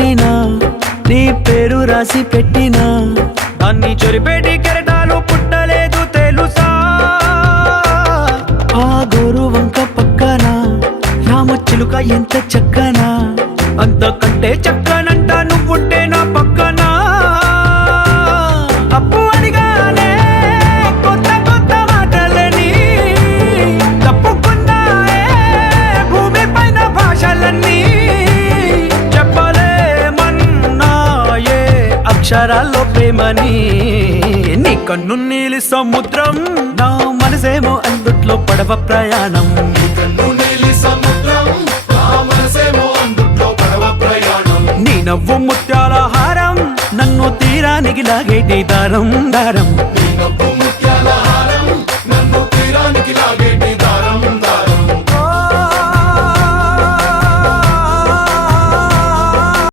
పుట్టినా నీ పేరు రాసి పెట్టినా దాన్ని చెరిపేటి కెరటాలు పుట్టలేదు తెలుసా ఆ గోరు వంక పక్కన రామచిలుక ఎంత చక్కనా అంతకంటే చక్కనంట నువ్వుంటే నా పక్కన అప్పు అడిగానే కొత్త కొత్త మాటలని తప్పుకున్నాయే భూమి పైన భాషలన్నీ చెప్పలేమన్నాయే అక్షరాల్లో ప్రేమని నీ కన్ను నీలి సముద్రం నా మనసేమో అందుట్లో పడవ ప్రయాణం నీ నవ్వు ముత్యాల హారం నన్ను తీరానికి లాగేటి దారం దారం నన్ను తీరానికి లాగేటి